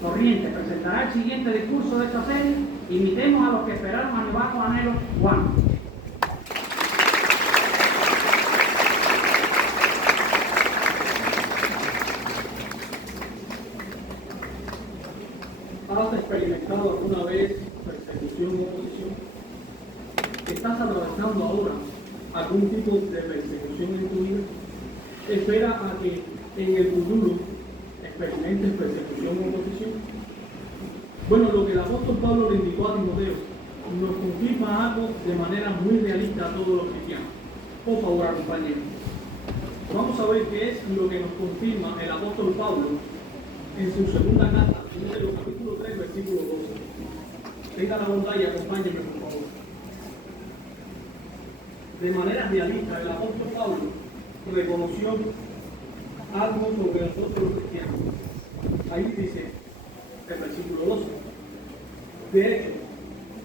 Corrientes presentará el siguiente discurso de esta serie. Imitemos a los que esperaron a Jehová con anhelo. Juan. ¿Has experimentado alguna vez persecución o oposición? ¿Estás atravesando ahora algún tipo de persecución en tu vida? ¿Espera a que en el futuro experimentes persecución o oposición? Bueno, lo que el apóstol Pablo le indicó a Timoteo nos confirma algo de manera muy realista a todos los cristianos. Por favor, acompáñenme. Vamos a ver qué es lo que nos confirma el apóstol Pablo en su segunda carta, Timoteo, capítulo 3, versículo 12. Tenga la bondad y acompáñenme, por favor. De manera realista, el apóstol Pablo reconoció algo sobre nosotros los cristianos. Ahí dice, el versículo 12. De hecho,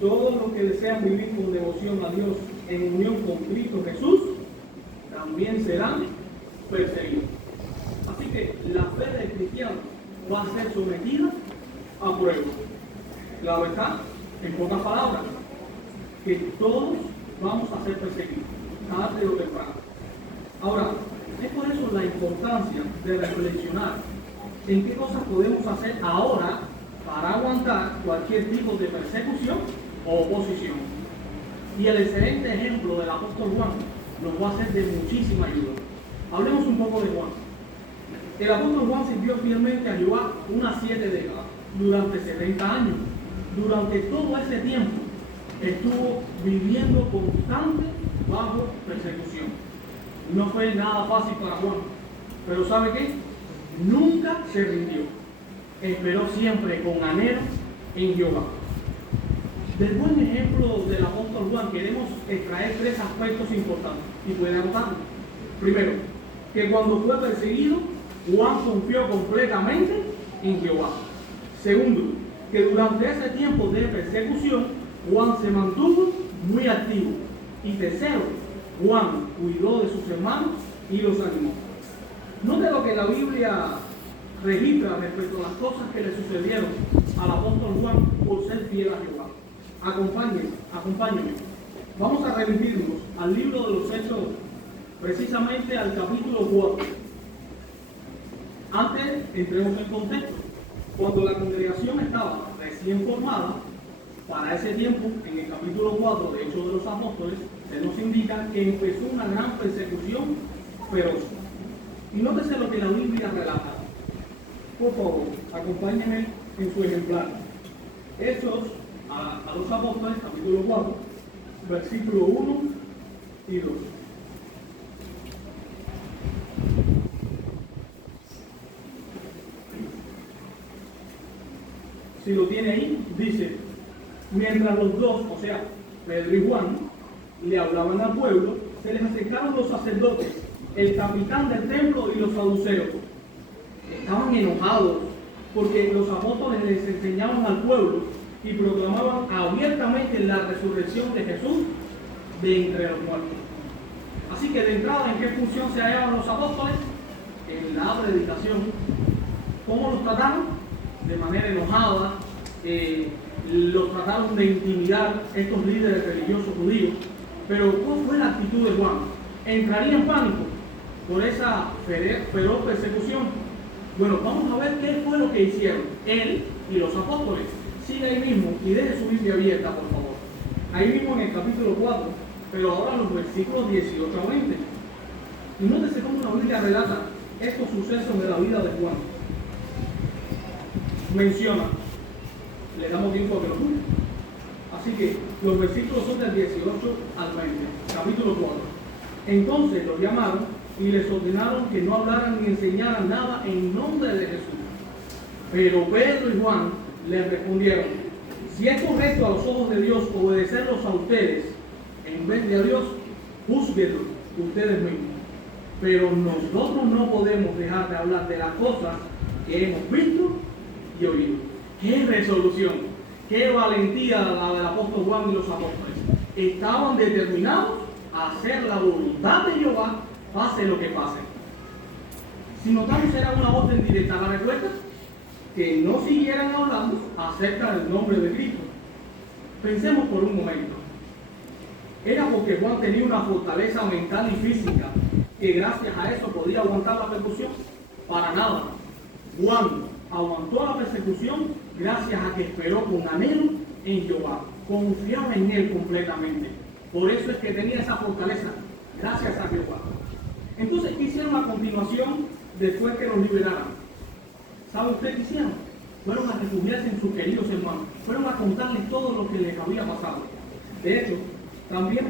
todos los que desean vivir con devoción a Dios en unión con Cristo Jesús, también serán perseguidos. Así que la fe del cristiano va a ser sometida a prueba. La verdad, en pocas palabras, que todos vamos a ser perseguidos, tarde o temprano. Ahora, es por eso la importancia de reflexionar en qué cosas podemos hacer ahora para aguantar cualquier tipo de persecución o oposición. Y el excelente ejemplo del apóstol Juan nos va a ser de muchísima ayuda. Hablemos un poco de Juan. El apóstol Juan sirvió fielmente a Jehová unas 7 décadas, durante 70 años. Durante todo ese tiempo estuvo viviendo constante bajo persecución. No fue nada fácil para Juan, pero ¿sabe qué? Nunca se rindió. Esperó siempre con anhelo en Jehová. Del buen ejemplo del apóstol Juan queremos extraer 3 aspectos importantes y pueden anotarlo. Primero, que cuando fue perseguido, Juan confió completamente en Jehová. Segundo, que durante ese tiempo de persecución, Juan se mantuvo muy activo. Y tercero, Juan cuidó de sus hermanos y los animó. Note lo que la Biblia registra respecto a las cosas que le sucedieron al apóstol Juan por ser fiel a Jehová. Acompáñenme. Vamos a remitirnos al libro de los Hechos, precisamente al capítulo 4. Antes, entremos en contexto. Cuando la congregación estaba recién formada, para ese tiempo, en el capítulo 4 de Hechos de los Apóstoles, se nos indica que empezó una gran persecución feroz. Y nótese lo que la Biblia relata. Por favor, acompáñenme en su ejemplar. Hechos a los Apóstoles, capítulo 4, versículo 1 y 2. Si lo tiene ahí, dice: mientras los dos, o sea, Pedro y Juan, le hablaban al pueblo, se les acercaron los sacerdotes, el capitán del templo y los saduceos. Estaban enojados porque los apóstoles les enseñaban al pueblo y proclamaban abiertamente la resurrección de Jesús de entre los muertos. Así que de entrada, ¿en qué función se hallaban los apóstoles? En la predicación. ¿Cómo los trataron? De manera enojada. Los trataron de intimidar estos líderes religiosos judíos. Pero ¿cuál fue la actitud de Juan? ¿Entraría en pánico por esa feroz persecución? Bueno, vamos a ver qué fue lo que hicieron él y los apóstoles. Siga ahí mismo y deje su Biblia abierta, por favor. Ahí mismo en el capítulo 4, pero ahora los versículos 18 a 20. Y nótese cómo la Biblia relata estos sucesos de la vida de Juan. Menciona, le damos tiempo a que lo busque. Así que los versículos son del 18 al 20, capítulo 4. Entonces los llamaron y les ordenaron que no hablaran ni enseñaran nada en nombre de Jesús. Pero Pedro y Juan les respondieron: si es correcto a los ojos de Dios obedecerlos a ustedes en vez de a Dios, júzguenlo ustedes mismos. Pero nosotros no podemos dejar de hablar de las cosas que hemos visto y oído. ¡Qué resolución! ¡Qué valentía la del apóstol Juan y los apóstoles! Estaban determinados a hacer la voluntad de Jehová, pase lo que pase. Si notamos, era una orden directa. ¿La respuesta? que no siguieran hablando acerca del nombre de Cristo. Pensemos por un momento. ¿Era porque Juan tenía una fortaleza mental y física que gracias a eso podía aguantar la persecución? Para nada. Juan aguantó la persecución gracias a que esperó con anhelo en Jehová. Confiaba en él completamente. Por eso es que tenía esa fortaleza, gracias a Jehová. Entonces, ¿qué hicieron a continuación después que los liberaran? ¿Sabe usted qué hicieron? Fueron a refugiarse en sus queridos hermanos. Fueron a contarles todo lo que les había pasado. De hecho, también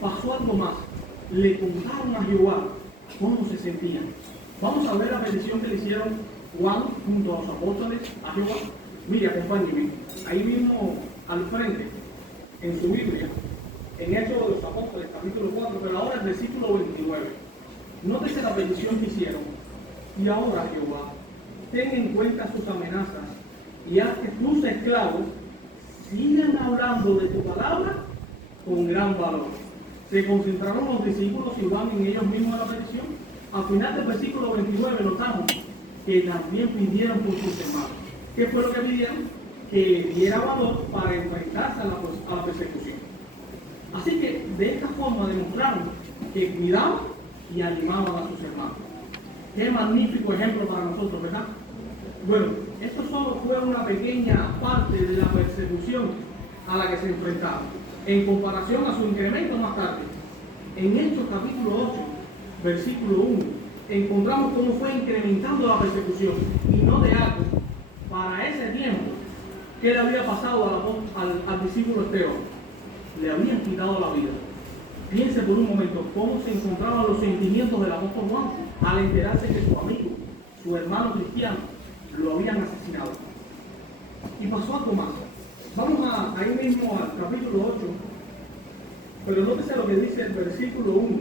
pasó algo más. Le contaron a Jehová cómo se sentían. Vamos a ver la petición que le hicieron Juan junto a los apóstoles a Jehová. Mire, acompáñenme. Ahí mismo al frente, en su Biblia, en Hechos de los Apóstoles, capítulo 4, pero ahora el versículo 29. Nótese la petición que hicieron. Y ahora, Jehová, ten en cuenta sus amenazas y haz que tus esclavos sigan hablando de tu palabra con gran valor. Se concentraron los discípulos y van en ellos mismos a la petición. Al final del versículo 29 notamos que también pidieron por sus hermanos. ¿Qué fue lo que pidieron? Que le diera valor para enfrentarse a la persecución. Así que de esta forma demostraron que cuidaban y animaban a sus hermanos. Qué magnífico ejemplo para nosotros, ¿verdad? Bueno, esto solo fue una pequeña parte de la persecución a la que se enfrentaron, en comparación a su incremento más tarde. En Hechos capítulo 8, versículo 1, encontramos cómo fue incrementando la persecución, y no de algo. Para ese tiempo, ¿qué le había pasado al discípulo Esteban? Le habían quitado la vida. Piense por un momento cómo se encontraban los sentimientos del apóstol Juan al enterarse que su amigo, su hermano cristiano, lo habían asesinado. Y pasó algo más. Vamos ahí mismo al capítulo 8, pero nótese lo que dice el versículo 1.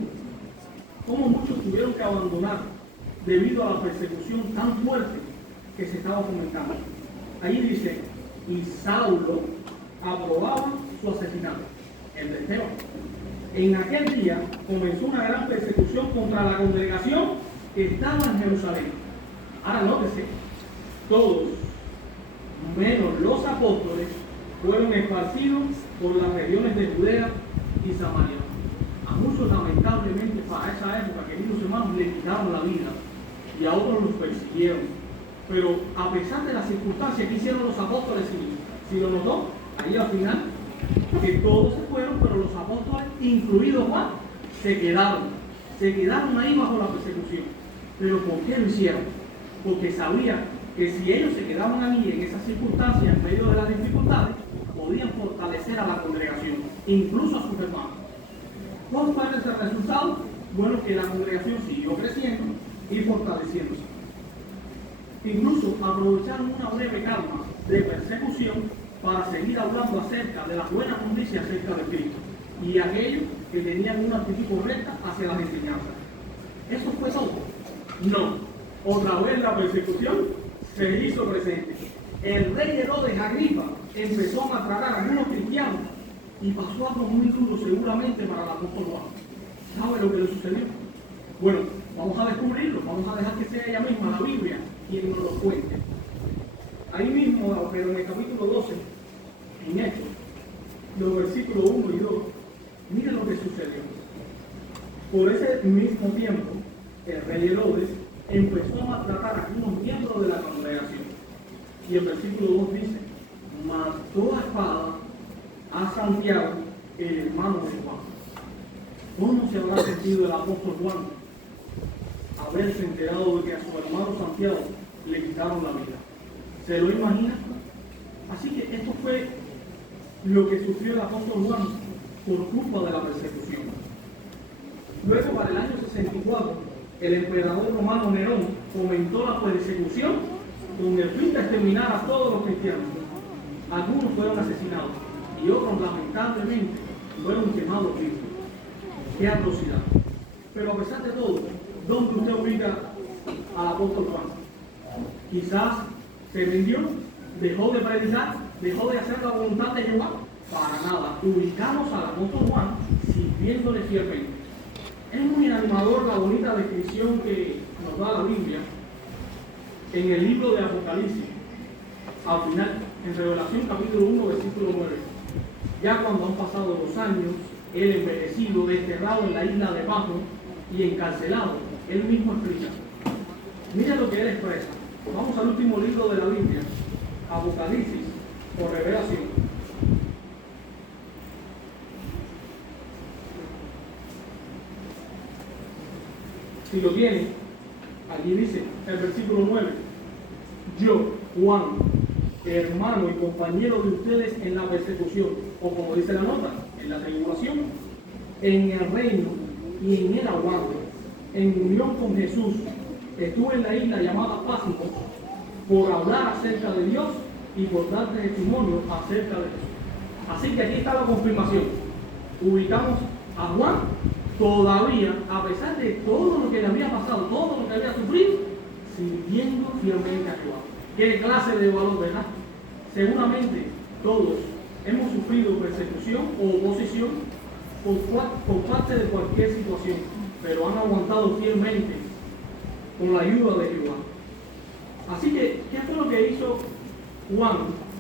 Cómo muchos tuvieron que abandonar debido a la persecución tan fuerte que se estaba fomentando. Ahí dice, y Saulo aprobaba su asesinato, el de Esteban. En aquel día comenzó una gran persecución contra la congregación que estaba en Jerusalén. Ahora nótese, todos, menos los apóstoles, fueron esparcidos por las regiones de Judea y Samaria. A muchos, lamentablemente, para esa época, queridos hermanos, le quitaron la vida y a otros los persiguieron. Pero a pesar de las circunstancias que hicieron los apóstoles, si lo notó, ahí al final, que todos se fueron, pero los apóstoles, incluido Juan, se quedaron ahí bajo la persecución. Pero ¿por qué lo hicieron? Porque sabían que si ellos se quedaban allí en esas circunstancias, en medio de las dificultades, podían fortalecer a la congregación, incluso a sus hermanos. ¿Cuál fue ese resultado? Bueno, que la congregación siguió creciendo y fortaleciéndose. Incluso aprovecharon una breve calma de persecución para seguir hablando acerca de las buenas noticias acerca de Cristo y aquellos que tenían una actitud correcta hacia las enseñanzas. ¿Eso fue todo? No. Otra vez la persecución se hizo presente. El rey Herodes Agripa empezó a maltratar a algunos cristianos y pasó algo muy duro seguramente para el apóstol Juan. ¿Sabe lo que le sucedió? Bueno, vamos a descubrirlo, vamos a dejar que sea ella misma, la Biblia, quien nos lo cuente. Ahí mismo, pero en el capítulo 12, en Hechos, los versículos 1 y 2, miren lo que sucedió. Por ese mismo tiempo, el rey Herodes empezó a maltratar a algunos miembros de la congregación. Y el versículo 2 dice, mató a espada a Santiago, el hermano de Juan. ¿Cómo se habrá sentido el apóstol Juan haberse enterado de que a su hermano Santiago le quitaron la vida? ¿Se lo imagina? Así que esto fue lo que sufrió el apóstol Juan por culpa de la persecución. Luego, para el año 64, el emperador romano Nerón fomentó la persecución con el fin de exterminar a todos los cristianos. Algunos fueron asesinados y otros, lamentablemente, fueron quemados vivos. ¡Qué atrocidad! Pero a pesar de todo, ¿dónde usted ubica al apóstol Juan? Quizás se rindió, dejó de predicar, dejó de hacer la voluntad de Jehová. Para nada, ubicamos al apóstol Juan sirviéndole fielmente. Es muy animador la bonita descripción que nos da la Biblia en el libro de Apocalipsis, al final, en Revelación capítulo 1, versículo 9. Ya cuando han pasado los años, él envejecido, desterrado en la isla de Patmos y encarcelado, él mismo explica. Mira lo que él expresa. Vamos al último libro de la Biblia, Apocalipsis o Revelación. Si lo tienen, allí dice el versículo 9, yo, Juan, hermano y compañero de ustedes en la persecución, o como dice la nota, en la tribulación, en el reino y en el aguante, en unión con Jesús, estuve en la isla llamada Patmos por hablar acerca de Dios y por dar testimonio acerca de Jesús. Así que aquí está la confirmación. Ubicamos a Juan todavía, a pesar de todo lo que le había pasado, todo lo que había sufrido, sirviendo fielmente a Jehová. ¿Qué clase de valor, verdad? Seguramente todos hemos sufrido persecución o oposición por parte de cualquier situación, pero han aguantado fielmente con la ayuda de Jehová. Así que, ¿qué fue lo que hizo Juan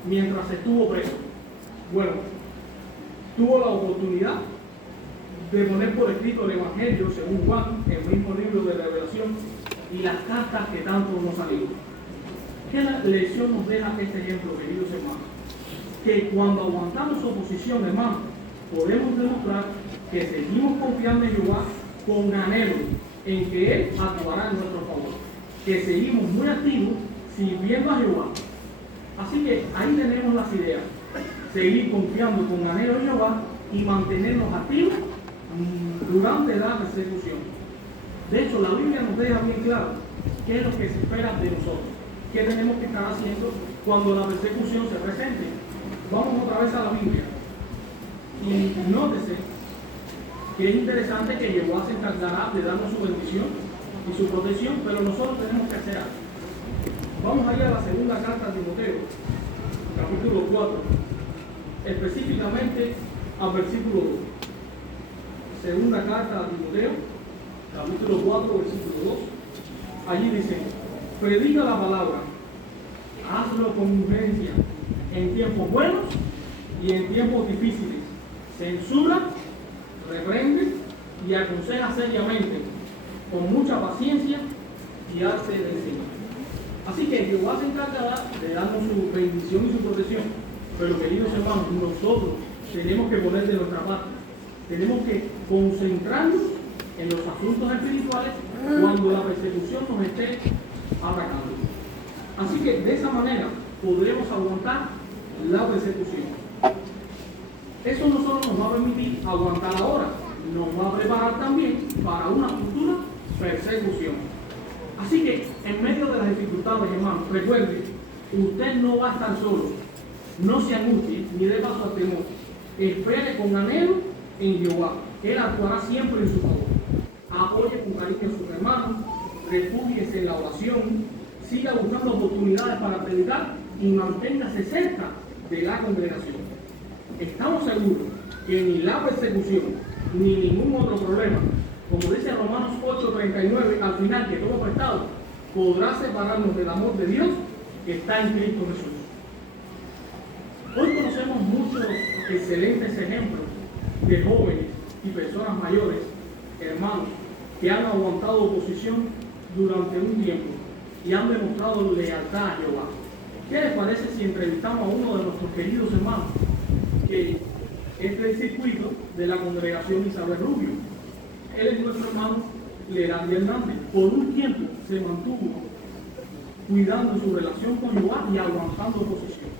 mientras estuvo preso? Bueno, tuvo la oportunidad de poner por escrito el Evangelio según Juan, el mismo libro de Revelación, y las cartas que tanto nos han leído. ¿Qué lección nos deja este ejemplo, queridos hermanos? Que cuando aguantamos oposición, hermanos, podemos demostrar que seguimos confiando en Jehová con anhelo en que Él actuará en nuestro favor. Que seguimos muy activos sirviendo a Jehová. Así que ahí tenemos las ideas. Seguir confiando con anhelo en Jehová y mantenernos activos durante la persecución. De hecho, la Biblia nos deja bien claro qué es lo que se espera de nosotros, qué tenemos que estar haciendo cuando la persecución se presente. Vamos otra vez a la Biblia y nótese que es interesante que Jehová se encargará de darnos su bendición y su protección, pero nosotros tenemos que hacer algo. Vamos a ir a la segunda carta de Timoteo, capítulo 4, específicamente al versículo 2. Segunda carta a Timoteo, capítulo 4, versículo 2. Allí dice, predica la palabra, hazlo con urgencia, en tiempos buenos y en tiempos difíciles. Censura, reprende y aconseja seriamente, con mucha paciencia y arte de enseñar. Así que Jehová se encargará de darnos su bendición y su protección. Pero queridos hermanos, nosotros tenemos que poner de nuestra parte. Tenemos que concentrarnos en los asuntos espirituales cuando la persecución nos esté atacando. Así que de esa manera podremos aguantar la persecución. Eso no solo nos va a permitir aguantar ahora, nos va a preparar también para una futura persecución. Así que en medio de las dificultades, hermanos, recuerde, usted no va a estar solo. No se angustie ni dé paso al temor. Espere con anhelo en Jehová. Él actuará siempre en su favor. Apoye con cariño a sus hermanos, refúgiese en la oración, siga buscando oportunidades para predicar y manténgase cerca de la congregación. Estamos seguros que ni la persecución ni ningún otro problema, como dice Romanos 8:39, al final que todo prestado, podrá separarnos del amor de Dios que está en Cristo Jesús. Hoy conocemos muchos excelentes ejemplos de jóvenes y personas mayores, hermanos, que han aguantado oposición durante un tiempo y han demostrado lealtad a Jehová. ¿Qué les parece si entrevistamos a uno de nuestros queridos hermanos, que es del circuito de la congregación Isabel Rubio? Él es nuestro hermano Lerandi Hernández. Por un tiempo se mantuvo cuidando su relación con Jehová y aguantando oposición.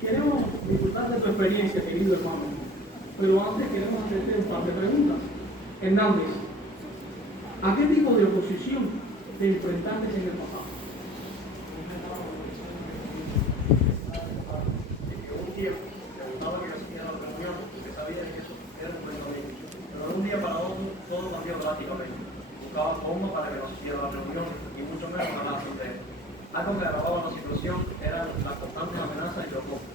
Queremos disfrutar de tu experiencia, querido hermano, pero antes queremos hacerte un par de preguntas. Hernández, ¿a qué tipo de oposición te enfrentaste en el pasado? Un tiempo, me gustaba que asistieran a la reunión, porque sabía que eso era completamente. Pero de un día para otro, todo cambió drásticamente. Buscaba formas para que no asistieran a la reunión y mucho menos a la asamblea. Algo que agravaba la situación eran las constantes amenazas y los costos.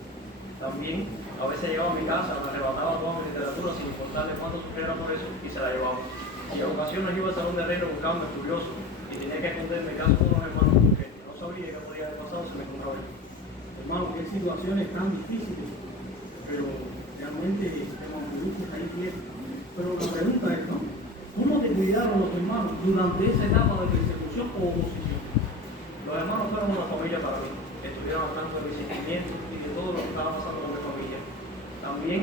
También, a veces llegaba a mi casa, me arrebataba toda mi literatura sin importarle cuánto sufriera por eso y se la llevaba. Y en ocasiones iba al salón de reino buscando estudioso y tenía que esconderme en casa con unos hermanos porque no sabría qué podía haber pasado si me encontraba. Hermano, situaciones tan difíciles, pero realmente evangelices ahí quieto. Pero la pregunta es, ¿no? ¿Cómo te cuidaron los hermanos durante esa etapa de persecución o oposición? Los hermanos fueron una familia para mí, estuvieron al tanto de mis sentimientos y de todo lo que estaba pasando con mi familia. También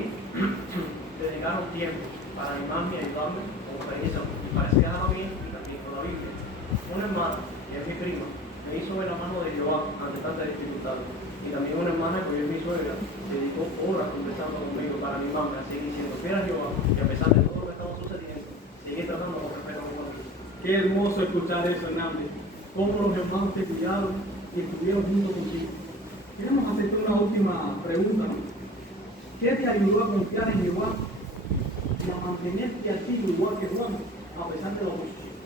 dedicaron tiempo para animarme y ayudarme con experiencias parecidas a la mía y también con la Biblia. Una hermana, que es mi prima, me hizo ver la mano de Jehová ante tantas dificultades. Y también una hermana, que hoy es mi suegra, dedicó horas conversando conmigo para animarme a seguir diciendo fiel a Jehová y a pesar de todo lo que estaba sucediendo, seguir tratando con respeto a mi familia. Qué hermoso escuchar eso, Hernández. Cómo los hermanos te cuidaron y estuvieron juntos contigo. Queremos hacerte una última pregunta, ¿no? ¿Qué te ayudó a confiar en Jehová y a mantenerte activo igual que Juan, a pesar de la oposición?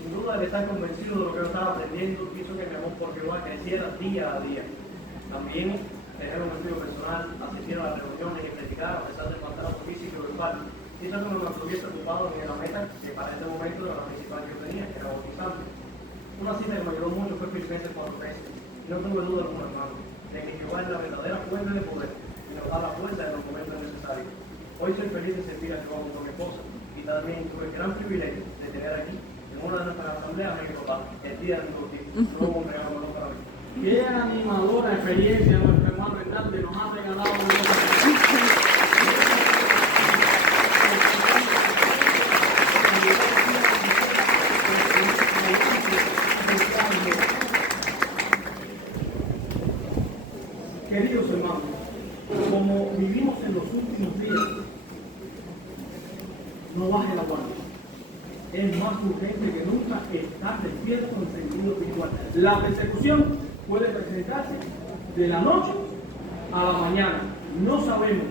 Sin duda, el estar convencido de lo que yo estaba aprendiendo hizo que mi amor por Jehová creciera día a día. También tener un estilo personal, asistir a las reuniones y predicar a pesar del maltrato físico y verbal, hizo que me mantuviese ocupado en la meta que para ese momento era la principal que yo tenía, que era bautizarme. Una cita que me ayudó mucho fue Filipenses 4:13. Y no tuve duda alguna, hermano, de que Jehová es la verdadera fuente de poder y nos da la fuerza en los momentos necesarios. Hoy soy feliz de servir a Jehová junto a mi esposa y también tuve el gran privilegio de tener aquí, en una de nuestras asambleas, a mi papá, el día de mi bautismo. Luego un regalo bueno para mí. Qué animadora experiencia nuestro hermano Hernández nos ha regalado. Queridos hermanos, como vivimos en los últimos días, no baje la guardia. Es más urgente que nunca estar despierto en sentido espiritual. La persecución puede presentarse de la noche a la mañana. No sabemos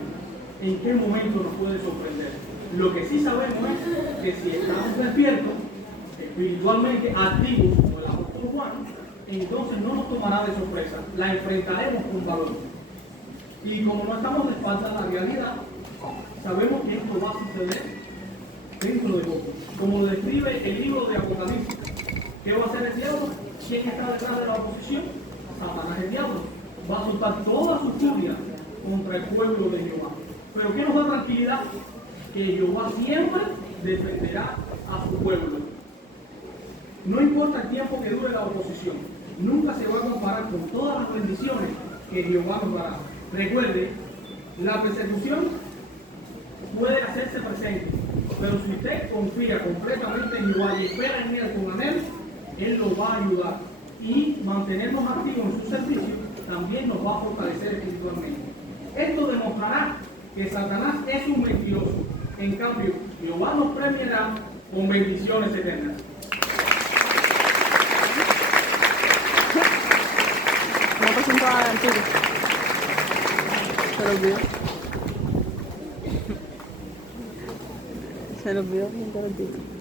en qué momento nos puede sorprender. Lo que sí sabemos es que si estamos despiertos, espiritualmente activos, como el apóstol Juan, entonces no nos tomará de sorpresa. La enfrentaremos con valor. Y como no estamos de espaldas a la realidad, sabemos que esto va a suceder dentro de poco. Como lo describe el libro de Apocalipsis. ¿Qué va a hacer el diablo? ¿Quién está detrás de la oposición? Satanás, el diablo. Va a soltar toda su furia contra el pueblo de Jehová. Pero ¿qué nos da tranquilidad? Que Jehová siempre defenderá a su pueblo. No importa el tiempo que dure la oposición, nunca se va a comparar con todas las bendiciones que Jehová nos dará. Recuerde, la persecución puede hacerse presente, pero si usted confía completamente en Jehová y espera en Él con anhelo, Él lo va a ayudar. Y mantenernos activos en su servicio también nos va a fortalecer espiritualmente. Esto demostrará que Satanás es un mentiroso. En cambio, Jehová nos premiará con bendiciones eternas. No presentó a Arturo. Se lo olvidó. Se lo olvidó presentar a Arturo.